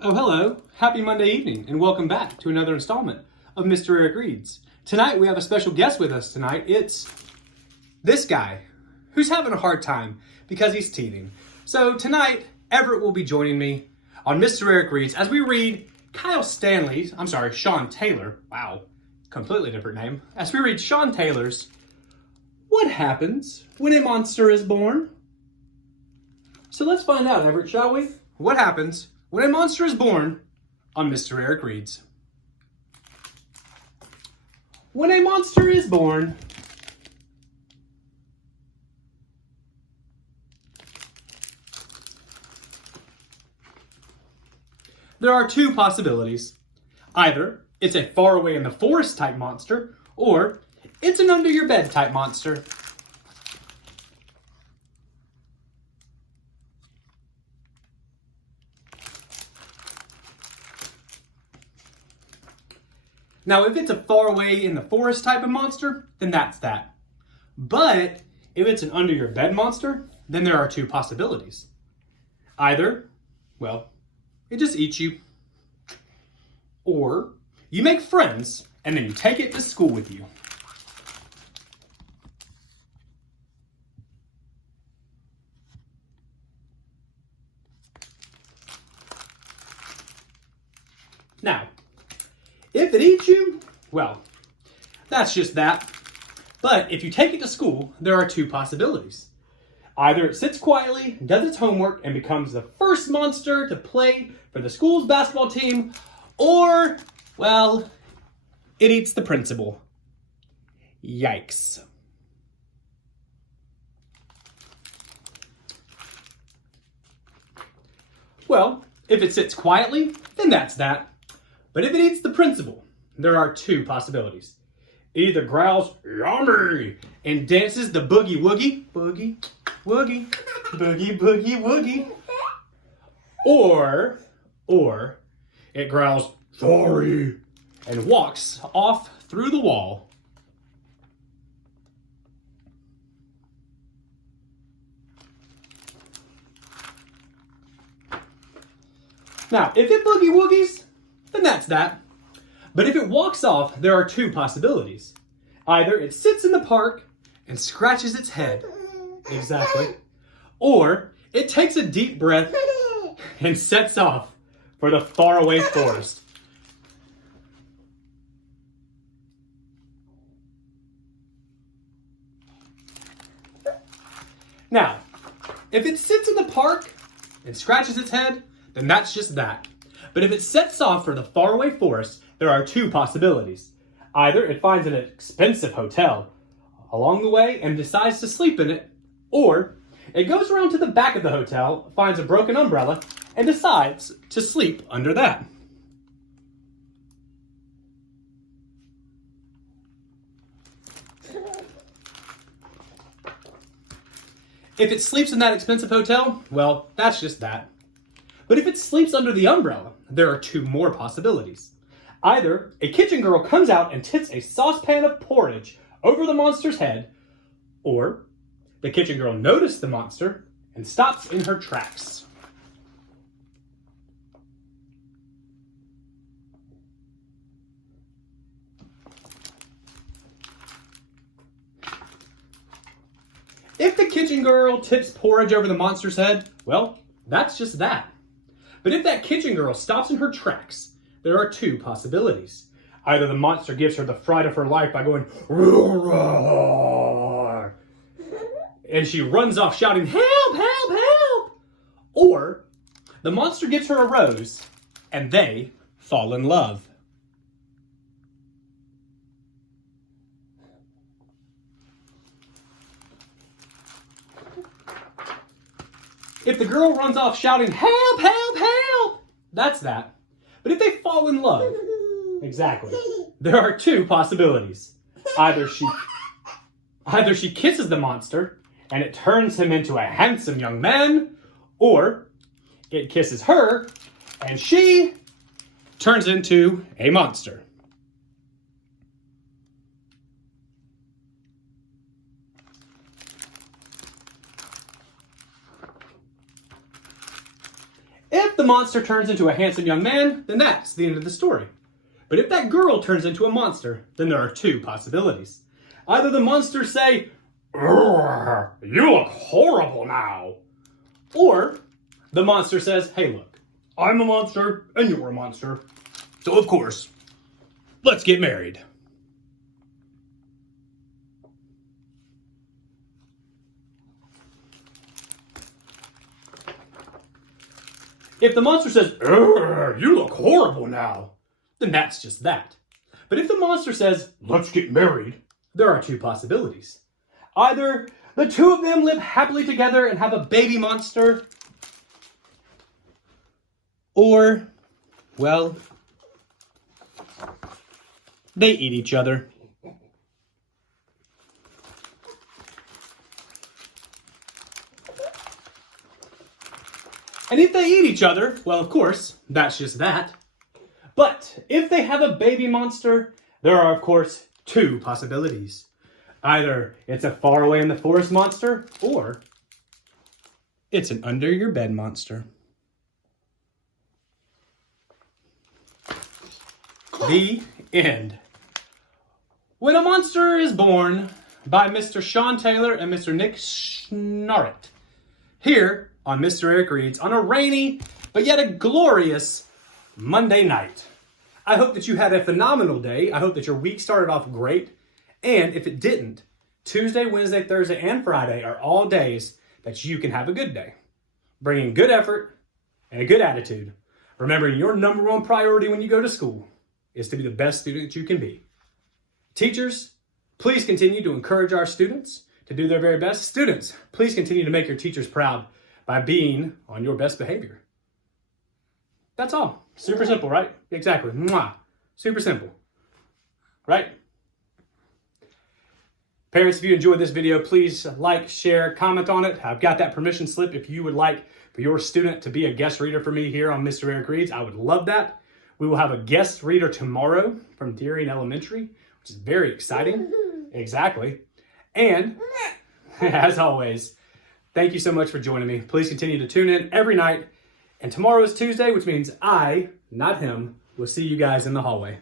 Oh, hello. Happy Monday evening, and welcome back to another installment of Mr. Eric Reads. Tonight, we have a special guest with us tonight. It's this guy, who's having a hard time because he's teething. So tonight, Everett will be joining me on Mr. Eric Reads as we read Sean Taylor. Wow, completely different name. As we read Sean Taylor's What Happens When a Monster is Born? So let's find out, Everett, shall we? What happens when a monster is born on Mr. Eric Reads? When a monster is born, there are two possibilities. Either it's a far away in the forest type monster, or it's an under your bed type monster. Now, if it's a far away in the forest type of monster, then that's that. But if it's an under your bed monster, then there are two possibilities. Either, well, it just eats you. Or you make friends and then you take it to school with you. Now, if it eats you, well, that's just that. But if you take it to school, there are two possibilities. Either it sits quietly, does its homework, and becomes the first monster to play for the school's basketball team, or, well, it eats the principal. Yikes. Well, if it sits quietly, then that's that. But if it eats the principal, there are two possibilities. It either growls, "Yummy!" and dances the boogie woogie, boogie, woogie, boogie, boogie, woogie. Or it growls, "Sorry!" and walks off through the wall. Now, if it boogie woogies, then that's that. But if it walks off, there are two possibilities. Either it sits in the park and scratches its head. Exactly. Or it takes a deep breath and sets off for the faraway forest. Now, if it sits in the park and scratches its head, then that's just that. But if it sets off for the faraway forest, there are two possibilities. Either it finds an expensive hotel along the way and decides to sleep in it, or it goes around to the back of the hotel, finds a broken umbrella, and decides to sleep under that. If it sleeps in that expensive hotel, well, that's just that. But if it sleeps under the umbrella, there are two more possibilities. Either a kitchen girl comes out and tips a saucepan of porridge over the monster's head, or the kitchen girl noticed the monster and stops in her tracks. If the kitchen girl tips porridge over the monster's head, well, that's just that. But if that kitchen girl stops in her tracks, there are two possibilities. Either the monster gives her the fright of her life by going, "Roar!" and she runs off shouting, "Help, help, help!" Or the monster gives her a rose and they fall in love. If the girl runs off shouting, "Help, help, help!" that's that. But if they fall in love, exactly, there are two possibilities. Either she kisses the monster and it turns him into a handsome young man, or it kisses her and she turns into a monster. If the monster turns into a handsome young man, then that's the end of the story. But if that girl turns into a monster, then there are two possibilities. Either the monsters say, "You look horrible now," or the monster says, "Hey, look, I'm a monster and you're a monster, so of course, let's get married." If the monster says, "You look horrible now," then that's just that. But if the monster says, "Let's get married," there are two possibilities. Either the two of them live happily together and have a baby monster, or, well, they eat each other. And if they eat each other, well, of course, that's just that. But if they have a baby monster, there are, of course, two possibilities. Either it's a far away in the forest monster, or it's an under your bed monster. The end. When a Monster is Born by Mr. Sean Taylor and Mr. Nick Schnarrett. Here on Mr. Eric Reads on a rainy, but yet a glorious Monday night. I hope that you had a phenomenal day. I hope that your week started off great. And if it didn't, Tuesday, Wednesday, Thursday, and Friday are all days that you can have a good day. Bringing good effort and a good attitude. Remembering your number one priority when you go to school is to be the best student that you can be. Teachers, please continue to encourage our students to do their very best. Students, please continue to make your teachers proud by being on your best behavior. That's all. Super simple, right? Exactly. Mwah. Super simple. Right? Parents, if you enjoyed this video, please like, share, comment on it. I've got that permission slip if you would like for your student to be a guest reader for me here on Mr. Eric Reads. I would love that. We will have a guest reader tomorrow from Deering Elementary, which is very exciting. Exactly. And as always, thank you so much for joining me. Please continue to tune in every night. And tomorrow is Tuesday, which means I, not him, will see you guys in the hallway.